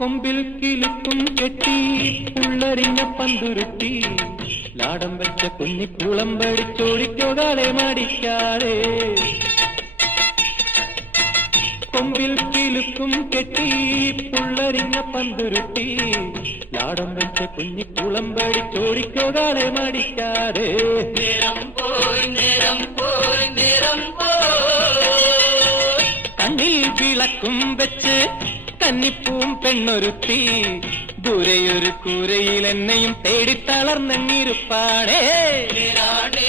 കൊമ്പിൽ കിലുക്കും കെട്ടി പുള്ളരിഞ്ഞ പന്തുരുട്ടി ലാടം വെച്ച കുഞ്ഞിക്കുളം പഠിച്ചോടിക്കോകാതെ മടിക്കാതെ കൊമ്പിൽ കിലുക്കും കെട്ടി പുള്ളരിഞ്ഞ പന്തുരുട്ടി ലാടം വെച്ച കുഞ്ഞിക്കുളം പഠിച്ചോടിക്കോകാതെ മടിക്കാതെ നേരം പോയി നേരം പോയി നേരം പോയി കണ്ണിൽ വിളക്കും വെച്ച് കന്നിപ്പൂം പെണ്ണൊരുത്തി ദൂരെയൊരു കൂരയിൽ എന്നെയും തേടി തളർന്നിരുപ്പാടേ നേരാണേ